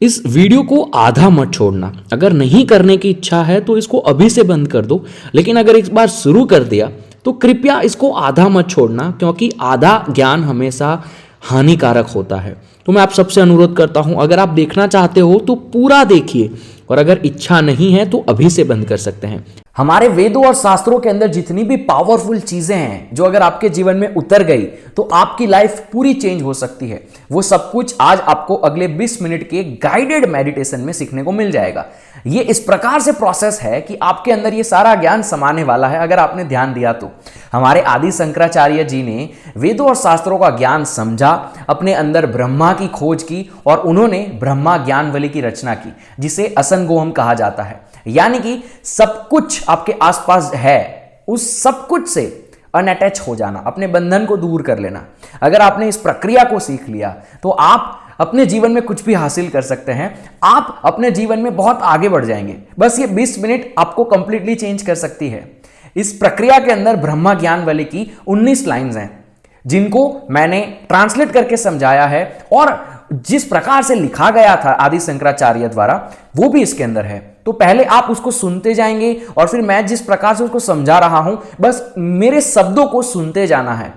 इस वीडियो को आधा मत छोड़ना। अगर नहीं करने की इच्छा है तो इसको अभी से बंद कर दो, लेकिन अगर एक बार शुरू कर दिया तो कृपया इसको आधा मत छोड़ना, क्योंकि आधा ज्ञान हमेशा हानिकारक होता है। तो मैं आप सबसे अनुरोध करता हूं, अगर आप देखना चाहते हो तो पूरा देखिए, और अगर इच्छा नहीं है तो अभी से बंद कर सकते हैं। हमारे वेदों और शास्त्रों के अंदर जितनी भी पावरफुल चीजें हैं जो अगर आपके जीवन में उतर गई तो आपकी लाइफ पूरी चेंज हो सकती है, वो सब कुछ आज आपको अगले 20 मिनट के गाइडेड मेडिटेशन में सीखने को मिल जाएगा। ये इस प्रकार से प्रोसेस है कि आपके अंदर ये सारा ज्ञान समाने वाला है अगर आपने ध्यान दिया तो। हमारे आदि शंकराचार्य जी ने वेदों और शास्त्रों का ज्ञान समझा, अपने अंदर ब्रह्मा की खोज की और उन्होंने ब्रह्मा ज्ञानवली की रचना की, जिसे असंगोहम कहा जाता है। यानी कि सब कुछ आपके आसपास है, उस सब कुछ से अनअटैच हो जाना, अपने बंधन को दूर कर लेना। अगर आपने इस प्रक्रिया को सीख लिया तो आप अपने जीवन में कुछ भी हासिल कर सकते हैं। आप अपने जीवन में बहुत आगे बढ़ जाएंगे। बस ये 20 मिनट आपको कंप्लीटली चेंज कर सकती है। इस प्रक्रिया के अंदर ब्रह्मा ज्ञानवली की 19 लाइंस हैं, जिनको मैंने ट्रांसलेट करके समझाया है, और जिस प्रकार से लिखा गया था आदि शंकराचार्य द्वारा वो भी इसके अंदर है। तो पहले आप उसको सुनते जाएंगे और फिर मैं जिस प्रकार से उसको समझा रहा हूं, बस मेरे शब्दों को सुनते जाना है।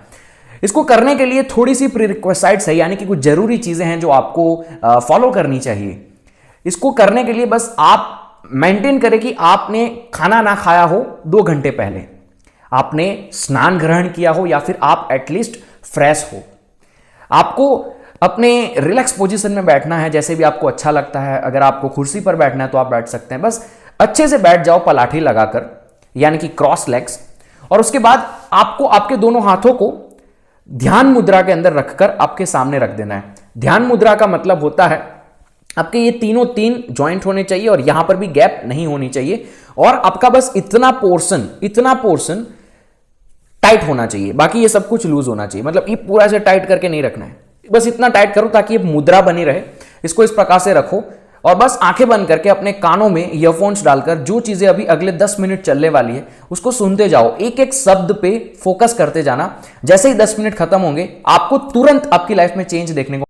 इसको करने के लिए थोड़ी सी प्रीरिक्विजिट्स है, यानी कि कुछ जरूरी चीजें हैं जो आपको फॉलो करनी चाहिए। इसको करने के लिए बस आप मेंटेन करें कि आपने खाना ना खाया हो 2 घंटे पहले, आपने स्नान ग्रहण किया हो, या फिर आप एटलीस्ट फ्रेश हो। आपको अपने रिलैक्स पोजीशन में बैठना है, जैसे भी आपको अच्छा लगता है। अगर आपको कुर्सी पर बैठना है तो आप बैठ सकते हैं। बस अच्छे से बैठ जाओ पलाठी लगाकर, यानी कि क्रॉस लेग्स। और उसके बाद आपको आपके दोनों हाथों को ध्यान मुद्रा के अंदर रखकर आपके सामने रख देना है। ध्यान मुद्रा का मतलब होता है आपके ये तीन जॉइंट होने चाहिए और यहां पर भी गैप नहीं होनी चाहिए, और आपका बस इतना पोर्शन टाइट होना चाहिए, बाकी ये सब कुछ लूज होना चाहिए। मतलब ये पूरा से टाइट करके नहीं रखना है, बस इतना टाइट करो ताकि ये मुद्रा बनी रहे। इसको इस प्रकार से रखो और बस आंखें बंद करके अपने कानों में ईयरफोन्स डालकर जो चीजें अभी अगले 10 मिनट चलने वाली है उसको सुनते जाओ। एक एक शब्द पे फोकस करते जाना। जैसे ही 10 मिनट खत्म होंगे आपको तुरंत आपकी लाइफ में चेंज देखने को।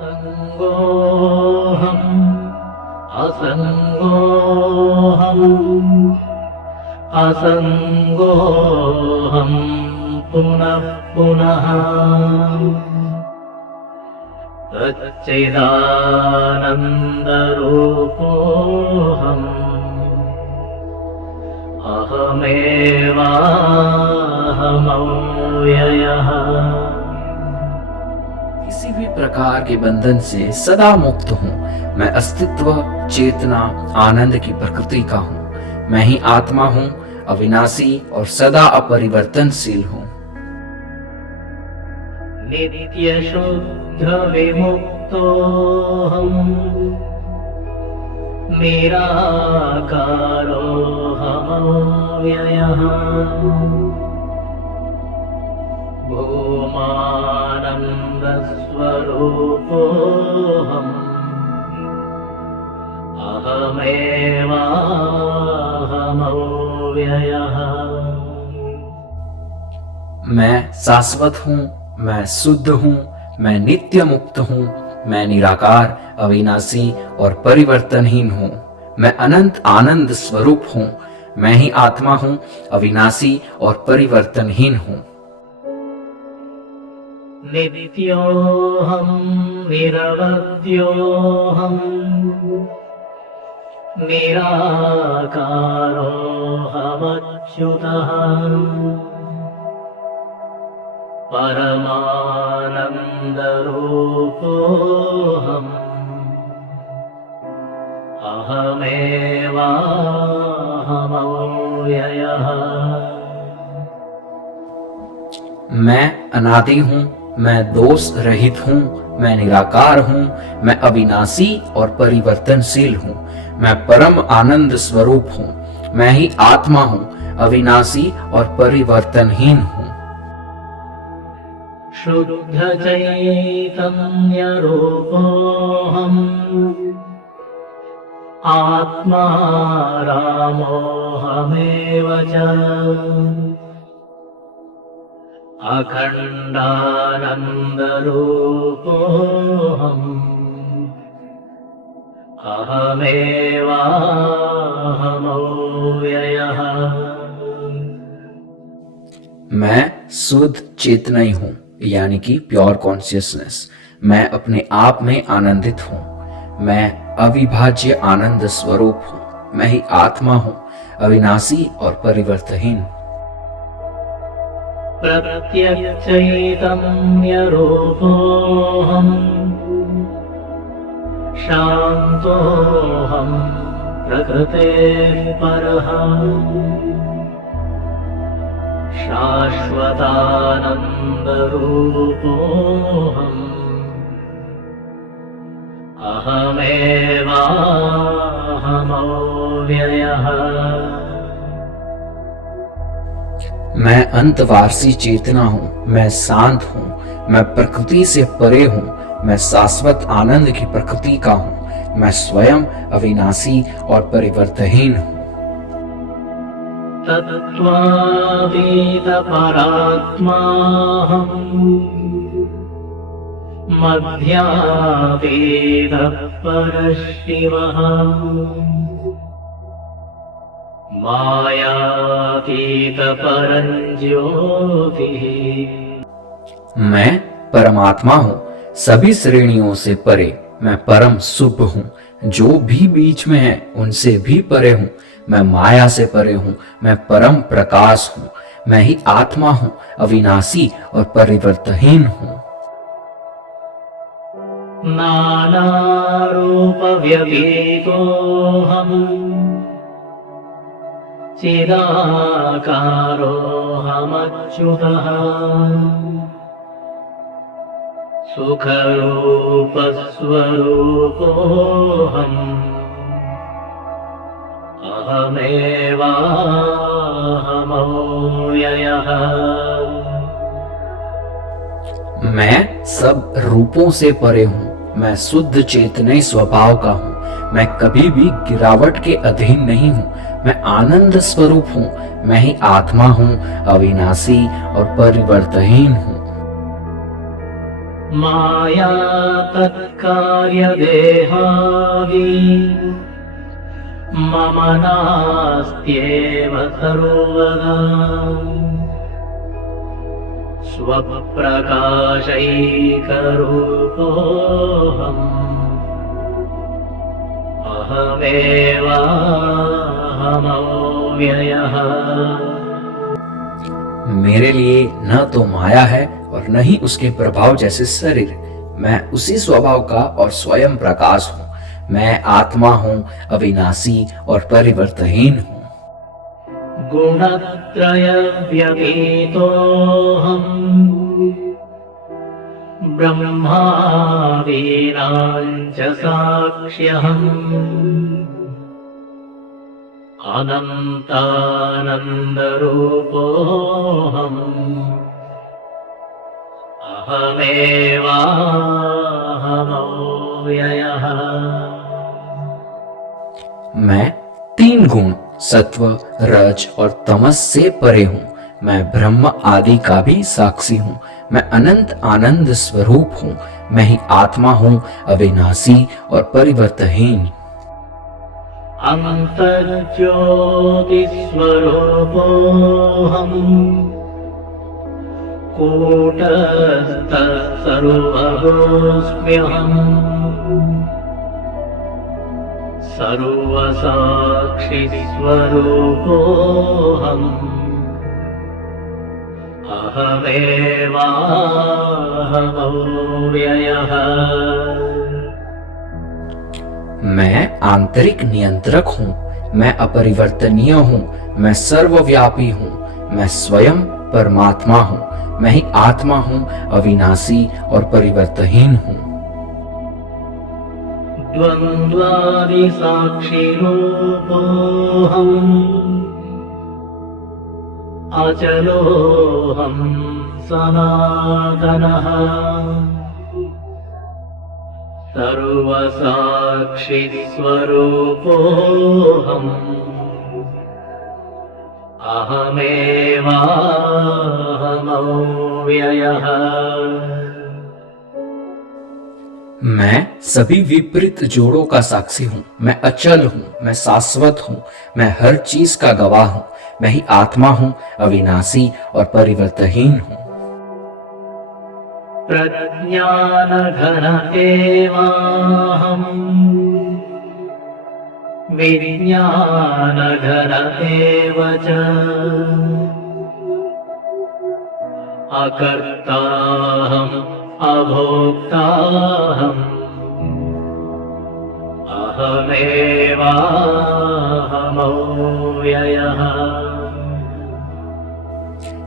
असंगोऽहम् असंगोऽहम् असंगोऽहम् पुनः पुनः सच्चिदानन्दरूपोऽहम् अहमेवाहमव्ययः। किसी भी प्रकार के बंधन से सदा मुक्त हूँ। मैं अस्तित्व, चेतना, आनंद की प्रकृति का हूँ। मैं ही आत्मा हूँ, अविनाशी और सदा अपरिवर्तनशील हूँ। नित्यशुद्ध विमुक्तोऽहम् निराकारोऽहमव्ययः। भूमानन्दस्वरूपोऽहम् अहमेवाहमव्ययः। मैं शाश्वत हूँ, मैं शुद्ध हूँ, मैं नित्य मुक्त हूँ, मैं निराकार, अविनाशी और परिवर्तनहीन हूँ। मैं अनंत आनंद स्वरूप हूँ। मैं ही आत्मा हूँ, अविनाशी और परिवर्तनहीन हूँ। नित्योऽहम् निरवध्योऽहम् निराकारोऽहमच्युतः। परमानन्दरूपोऽहम् अहमेवाहमव्ययः। मैं अनादि हूँ, मैं दोष रहित हूँ, मैं निराकार हूँ, मैं अविनाशी और परिवर्तनशील हूँ। मैं परम आनंद स्वरूप हूँ। मैं ही आत्मा हूँ, अविनाशी और परिवर्तनहीन हूँ। शुद्ध चैतन्य रूपोऽहम् आत्मा रामोऽहमेव च अखण्डानन्दरूपोऽहम् अहमेवाहमव्ययः। मैं शुद्ध चेतना ही हूँ, यानी कि प्योर कॉन्शियसनेस। मैं अपने आप में आनंदित हूँ। मैं अविभाज्य आनंद स्वरूप हूँ। मैं ही आत्मा हूँ, अविनाशी और परिवर्तनहीन। प्रत्यक्षचैतन्यरूपोऽहम् शान्तोऽहम् प्रकृतेः परः शाश्वतानन्दरूपोऽहम् अहमेवाहमव्ययः। मैं अंतवासी चेतना हूँ। मैं शांत हूँ। मैं प्रकृति से परे हूँ। मैं शाश्वत आनंद की प्रकृति का हूँ। मैं स्वयं अविनाशी और परिवर्तनहीन हूँ। तत्त्वातीतपरात्माहम् मध्यातीतः परशिवः मायातीतपरञ्ज्योतिः। मैं परमात्मा हूँ, सभी श्रेणियों से परे। मैं परम शुभ हूँ। जो भी बीच में है उनसे भी परे हूँ। मैं माया से परे हूँ। मैं परम प्रकाश हूँ। मैं ही आत्मा हूँ, अविनाशी और परिवर्तनहीन हूँ। नानारूपव्यतीतोऽहम् चिदाकारोऽहमच्युतः सुखरूपस्वरूपोऽहम् अहमेवाहमव्ययः। मैं सब रूपों से परे हूँ। मैं शुद्ध चेतने स्वभाव का हूँ। मैं कभी भी गिरावट के अधीन नहीं हूँ। मैं आनंद स्वरूप हूँ। मैं ही आत्मा हूँ, अविनाशी और परिवर्तनहीन हूँ। माया तत्कार्यदेहादि मम नास्त्येव सर्वदा स्वप्रकाशैकरूपोऽहम् अहमेवाहमव्ययः। मेरे लिए न तो माया है और न ही उसके प्रभाव जैसे शरीर। मैं उसी स्वभाव का और स्वयं प्रकाश हूँ। मैं आत्मा हूँ, अविनाशी और परिवर्तनहीन हूँ। गुणत्रयव्यतीतोऽहम् ब्रह्मादीनां च साक्ष्यहम् अनन्तानन्दरूपोऽहम् अहमेवाहमव्ययः। मैं तीन गुण सत्व, रज और तमस से परे हूँ। मैं ब्रह्म आदि का भी साक्षी हूँ। मैं अनंत आनंद स्वरूप हूँ। मैं ही आत्मा हूँ, अविनाशी और परिवर्तनहीन। अन्तर्ज्योतिस्वरूपोऽहम् कूटस्थः सर्वभूस्म्यहम् सर्वसाक्षिस्वरूपोऽहम् अहमेवाहमव्ययः। मैं आंतरिक नियंत्रक हूँ। मैं अपरिवर्तनीय हूँ। मैं सर्वव्यापी हूँ। मैं स्वयं परमात्मा हूँ। मैं ही आत्मा हूँ, अविनाशी और परिवर्तनहीन हूँ। द्वन्द्वादिसाक्षिरूपोऽहम् अचलोऽहम् सनातनः सर्वसाक्षिस्वरूपोऽहम् अहमेवाहमव्ययः। मैं सभी विपरीत जोड़ों का साक्षी हूँ, मैं अचल हूँ, मैं शाश्वत हूँ, मैं हर चीज का गवाह हूँ, मैं ही आत्मा हूँ, अविनाशी और परिवर्तनहीन हूँ। प्रज्ञानघन एवाहम् विज्ञानघन एव च अकर्ताहम् अभोक्ताहम् अहमेवाहमव्ययः।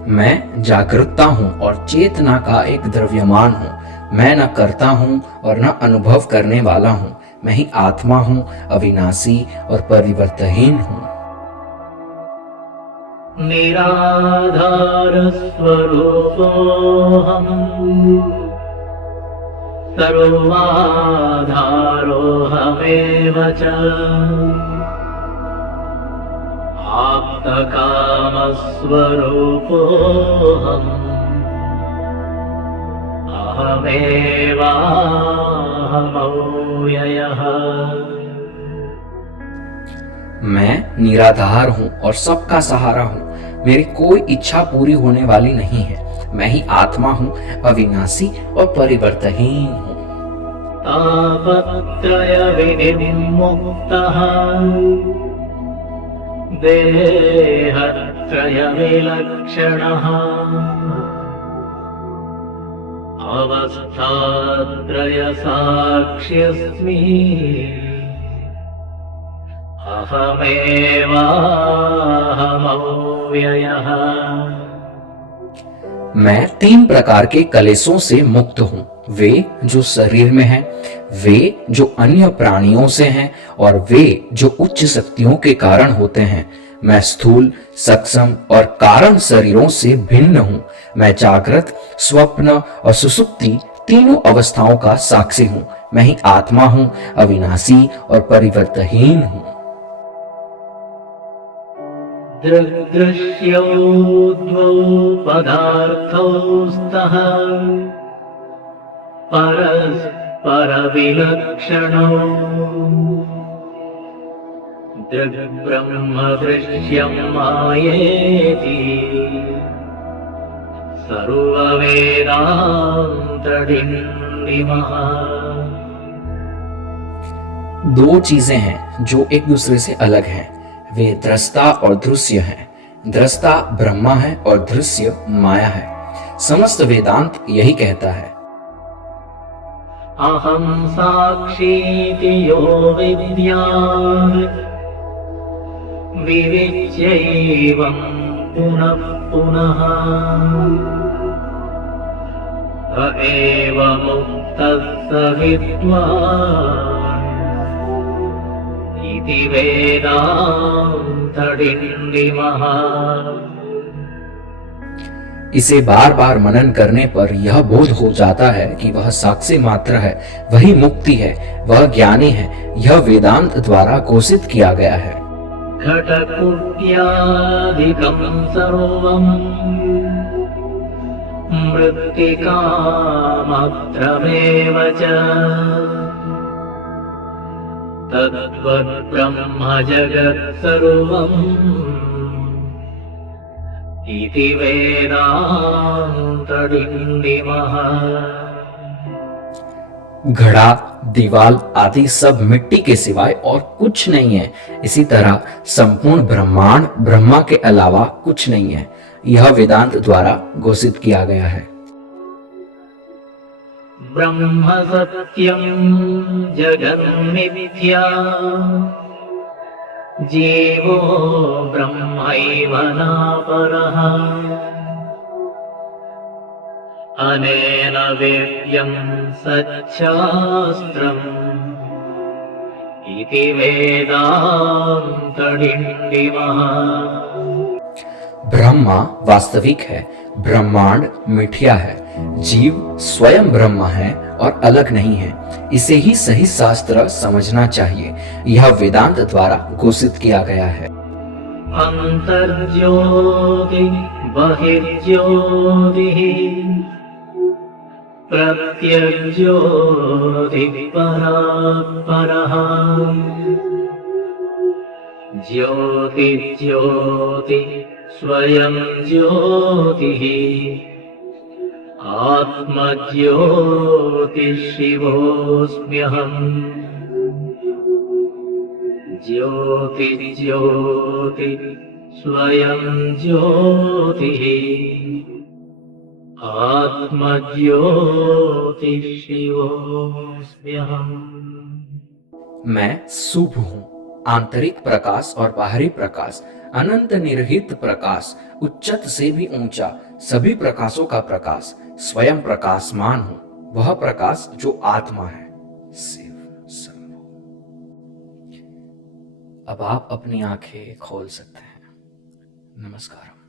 मैं जागरूकता हूँ और चेतना का एक द्रव्यमान हूँ, मैं न करता हूँ और न अनुभव करने वाला हूँ, मैं ही आत्मा हूँ, अविनाशी और परिवर्तनहीन हूँ। निराधार स्वरूपोऽहम् सर्वाधारोऽहमेव च आप्तकामस्वरूपोऽहम् अहमेवाहमव्ययः। मैं निराधार हूँ और सबका सहारा हूँ, मेरी कोई इच्छा पूरी होने वाली नहीं है, मैं ही आत्मा हूँ, अविनाशी और परिवर्तनहीन हूँ। तापत्रय विनिर्मुक्तः देहत्रय विलक्षणः अवस्थात्रय साक्ष्यस्मि अहमेवाहमव्ययः। मैं 3 प्रकार के कलेशों से मुक्त हूँ, वे जो शरीर में हैं, वे जो अन्य प्राणियों से हैं और वे जो उच्च शक्तियों के कारण होते हैं। मैं स्थूल, सक्षम और कारण शरीरों से भिन्न हूँ। मैं जागृत, स्वप्न और सुषुप्ति तीनों अवस्थाओं का साक्षी हूँ। मैं ही आत्मा हूँ, अविनाशी और परिवर्तनहीन हूँ। दृग्दृश्यौ द्वौ पदार्थौ स्तः परस्परविलक्षणौ दृग्ब्रह्मदृश्यं मायेति सर्ववेदान्तडिण्डिमः। दो चीजें हैं जो एक दूसरे से अलग हैं, वे दृष्टा और दृश्य हैं। दृष्टा ब्रह्मा है और दृश्य माया है। समस्त वेदांत यही कहता है। अहं साक्षीति यो विद्यात् विविच्यैवं पुनः पुनः स एव मुक्तः स विद्वान् इति वेदान्तडिण्डिमः। इसे बार बार मनन करने पर यह बोध हो जाता है कि वह साक्षी मात्र है, वही मुक्ति है, वह ज्ञानी है। यह वेदांत द्वारा घोषित किया गया है। घटकुट्यादिकं सर्वं मृत्तिकामात्रमेव च तद्वद्ब्रह्म जगत् सर्वम् इति वेदान्तडिण्डिमः। घड़ा, दीवाल आदि सब मिट्टी के सिवाय और कुछ नहीं है। इसी तरह संपूर्ण ब्रह्मांड ब्रह्मा के अलावा कुछ नहीं है। यह वेदांत द्वारा घोषित किया गया है। ब्रह्म सत्यं जगन्मिथ्या जीवो ब्रह्मैव नापरः अनेन वेद्यं सच्छास्त्रम् इति वेदान्तडिण्डिमः। ब्रह्मा वास्तविक है, ब्रह्मांड मिथ्या है, जीव स्वयं ब्रह्म है और अलग नहीं है। इसे ही सही शास्त्र समझना चाहिए। यह वेदांत द्वारा घोषित किया गया है। अन्तर्ज्योति बहिर्ज्योतिः प्रत्यग्ज्योतिः परात्परः ज्योतिर्ज्योति स्वयं ज्योतिः आत्मज्योतिर्शिवोऽस्म्यहम् ज्योतिर्ज्योति स्वयं ज्योतिः आत्मज्योतिर्शिवोऽस्म्यहम्। मैं शुभ हूँ। आंतरिक प्रकाश और बाहरी प्रकाश, अनंत निर्हित प्रकाश, उच्चत से भी ऊंचा, सभी प्रकाशों का प्रकाश, स्वयं प्रकाशमान हूँ। वह प्रकाश जो आत्मा है, शिव शंभु। अब आप अपनी आंखें खोल सकते हैं। नमस्कार।